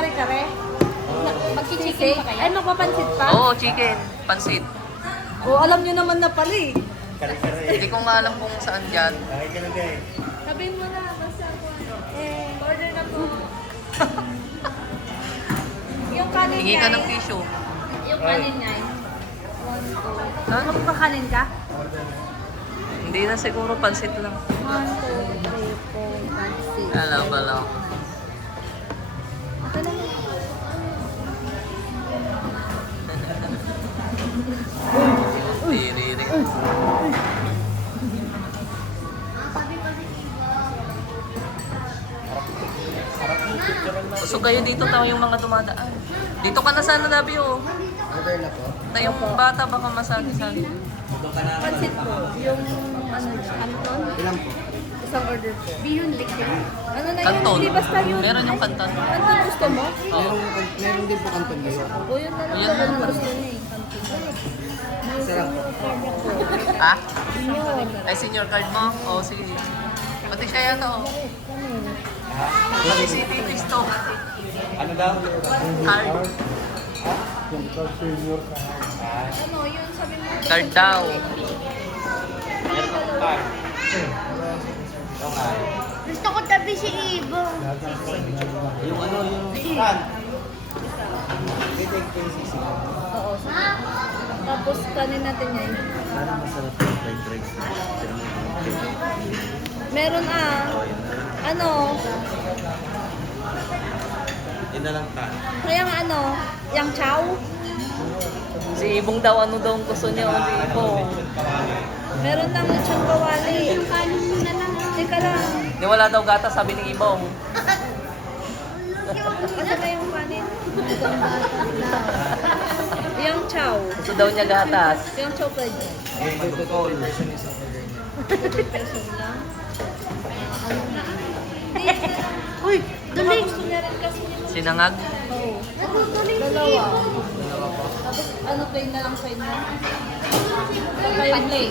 kare-kare? Magchichicken pa kaya? Ay, magpapansit pa? Oo, chicken. Pansit. Oo, alam nyo naman na pala eh. Hindi ko nga alam kung saan dyan. Sabihin mo na, basta ako order na po. Yung kanin Hingi niya ka ng tissue. Yung kanin niya eh. 1, 2. Ha? Magpakanin ka? Hindi na siguro, pansit lang. 1, 2, 3, 4, 5, 6. Alam ba lang. Ito na mo. Tiriri. So kayo dito tayo yung mga dumadaan. Dito ka na sana, Dabi, oh. Order na po. Na yung bata baka masali-sali. Pansit po. Yung ano, canton. Ilan po? Isang order po. Bihon liquid. Ano na yun? Kanton. Hindi basta yun. Meron yung kanton. Kanton gusto mo? Oo. Meron din po kanton gusto. O yun na lang. Yun na lang. Gusto niya eh. Kanton. Sarap. Ha? Yun. Ay, senior card mo? Oo, sige. Pati siya yata, oh. Pati si Tito Sto. Ano daw? Card. Ano, yun sabi mo. Card daw. Gusto ko tabi si Ibo. Yung ano, yung pan. Kiteng cases. Oo. Tapos kanin natin yan. Parang masarap yung fried rice. Meron ano, Yun na lang pan. kaya nga ano, yung chow. Si Ibong daw, ano daw ang gusto niya, si Ibong. Meron lang lechon kawali. Yung kanin mo na lang. Teka lang. Di wala daw gata, sabi ni Ibong. Asa na yung kanin? Yung chow. Gusto daw niya gatas. Yung chow fried rice. Peso lang. Ano na? Uy, Baka gusto niya rin kasi niya. Sinangag. Oo. natutuloy si Dalawa. Ibo. Tapos ano plain na lang sa'yo mo? Plain plain.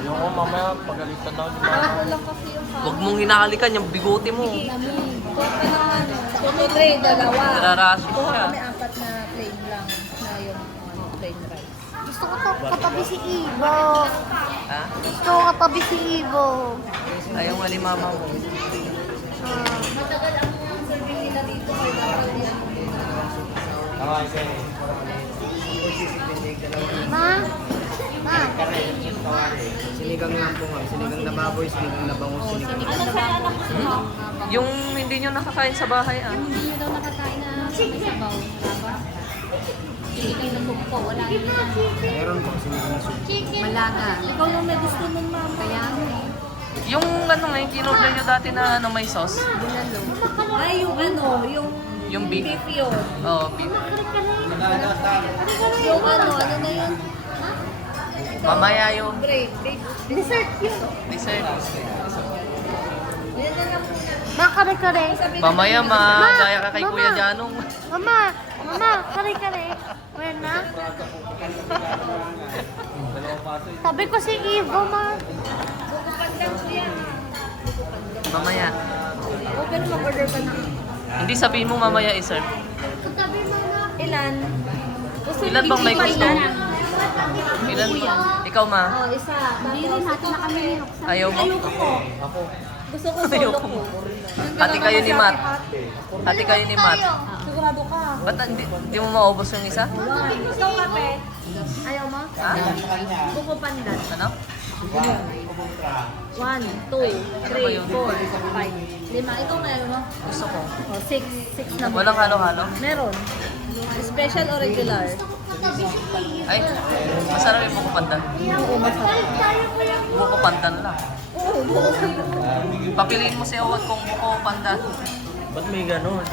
Yung ko, mamaya, pagalitan daw. Ako lang kasi yung Huwag mong hinahalikan yung bigote mo. Kuha ka ng ano. Toto tray, dalawa. Nararasis Kuha siya. kami 4 na plain lang na yung plain rice. Gusto ko katabi si Ibo. Ha? Gusto ko katabi si Ibo. Ayaw nga ni mama mo. Matagal ang serving nila dito. Ma? Ma? Sinigang lang po ma'am. Sinigang na baboy, sinigang na bangus, sinigang na... Ano sa anak mo? Yung hindi nyo nakakain sa bahay, ah. Hindi nyo daw nakakain na may sabaw. Hindi kayo nagpupko. Wala na. Meron po sinigang na soup. Malaga. Ikaw yung may gusto nun, ma'am. Kaya Yung ano nga, yung kinorder nyo dati na ano, may sauce. bulalo. Ay, yung ano, Yung beef. beef yun. Oo, beef. Yung ano na yun? Mamaya yung Grape. Dessert yun. dessert. Yan na lang muna. Ma, kare-kare. Mamaya, magaya ka kay Mama. Kuya Janong. Mama, kare-kare. Well na? Sabi ko si Ivo, ma. Bukupandan ko yan. Mamaya. O, pero mag-order ka na. Hindi sabihin mo mamaya i-serve. Sabi mo na. Ilan? Ilan bang may gusto? Ilan? Ikaw, ma? Oh, isa. Hindi rin natin na kami ni Roxanne. Ayaw mo? Ayoko ko. Gusto ko solo Ayoko ko. mo. Yung Hati kayo ni Matt. hati-hati. Hati kayo ni Matt. Sigurado ka. Ba't hindi mo maubos yung isa? Gusto ko kape? Ayaw mo? Ha? Buko pandan. Ano? 1, 2, 3, 4, 5. 5. Ikaw meron mo? Gusto ko. Oh, 6. 6 naman. Walang halo-halo? Meron. Special or regular? Katabi si Ivo. Ay, masarap yung buko pandan. Oo, masarap. Buko pandan lang. Oo, Papiliin mo si Owen kung buko pandan. Ba't may ganon?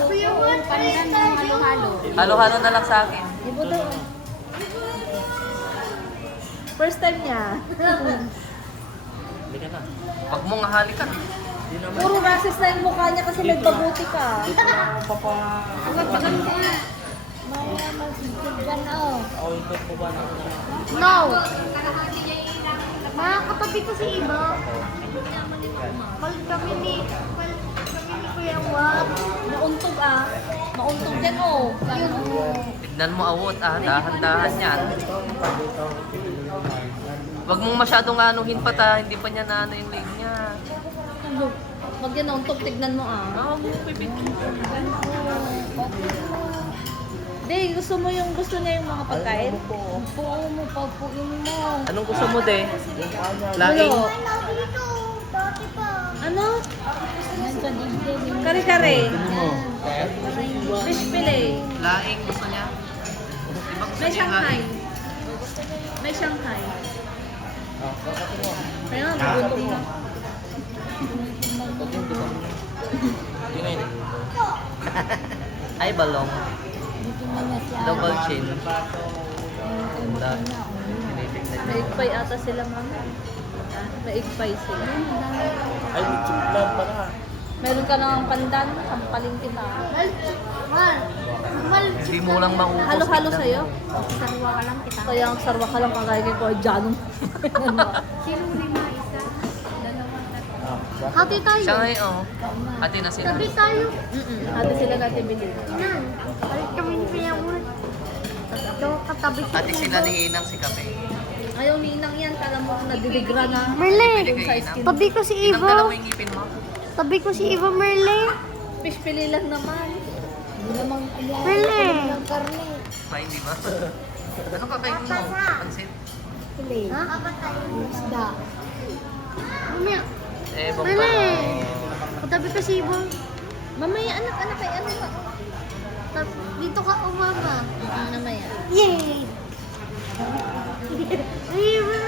Kuya Juan, pandan na halo-halo. Halo-halo na lang sa akin. Ibo daw. First time niya. Hindi ka na. Huwag mong hahalikan. Puro racist na yung mukha niya kasi nagpabuti ka. Pagpagan ko nga. Maya, magsigyan na oh. No. Ma, katabi ko si Ivo. Balik kami ni Kuya Mauntog yan, oh. Tignan mo awot dahan-dahan yan. Huwag mong masyadong anuhin pa ta, hindi pa niya naano yung leg niya. Pag yan nauntog, tignan mo, ah. Ah, huwag mo pipigil. Hindi, gusto niya yung mga pagkain? Puo mo, papuin mo. Anong gusto mo, de? Laing? Bulo. Ano? Kare-kare. Fish fillet. Laing gusto niya? Diba gusto May niya yung Shanghai. laing? May Shanghai. Ayun, gutom na. Ay, balong. Double chin. Ganda. Tinitignan niya. Maigpay ata sila, mama. Maigpay sila. Ay, chuklan pala. Meron ka ng pandan, sampaling kita. Hindi mo lang maubos. Halo-halo tignan sa'yo? mo. Sarwa ka lang kita. Kaya ang sarwa ka lang kagaya kay Kuya Janong. Sinong lima isa? Dalawang tatlo. Hati tayo. Siya ngayon, oh. Ate na sila. Tabi tayo. Hati sila natin bilhin. Inan. Balik kami kaya mo. Daw katabi ko. Ate sila ni Inang si Kape. Ayaw ni Inang yan, kala mo nadiligra na. Merle. Bili kay Inang. Tabi ko si Inang, dala mo Eva. yung ngipin mo. Tabi ko si Eva Merle. Fish fillet lang naman. Hindi naman Merle. karne. Pa, hindi ba? Ano kakainin mo? Pansit? Ha? Isda. Mamaya. Eh, bang Merle. Katabi ko si Eva. Mamaya anak ay ano ba? Dito ka umama. Mamaya. Yay! Eva!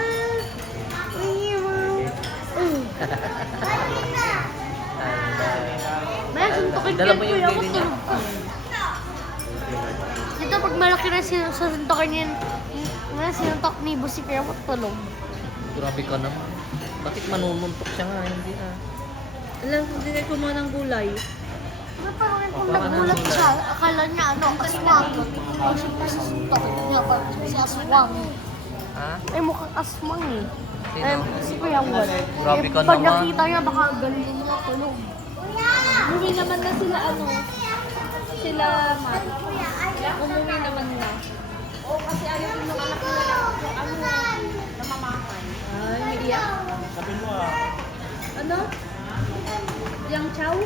Eva! May suntukin Dala yan mo ko yung yung baby niya. tulog ka. Dito pag malaki na suntukin yan, sinuntok ni Bossy kaya matulog. Grabe ka naman. Bakit manununtok siya nga? Hindi ah. Alam, hindi kayo kumuha ng gulay. Parang kung nagulat siya, akala niya ano, aswang. Kasi suntukin niya parang si aswang. Ha? Ay mukhang aswang eh. Sino? Ay, si Kuya Juan. Grabe ka Pag naman. nakita niya, baka galing niya tulog. Umuwi naman na sila sila Matt. Umuwi naman na. Oo, kasi ayaw yung mga anak nila namamatay. Ay, may iyak. Sabi mo ah. Ano? Yang chow?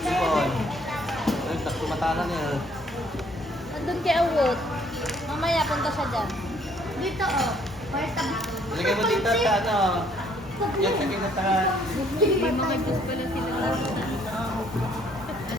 Sipon. Ay, matalan niya. Nandun kay Awot. Mamaya, punta siya dyan. Dito oh. Para tabi. Lagay mo dito sa ano. Yan sa kinatahan. Hindi makipos pala si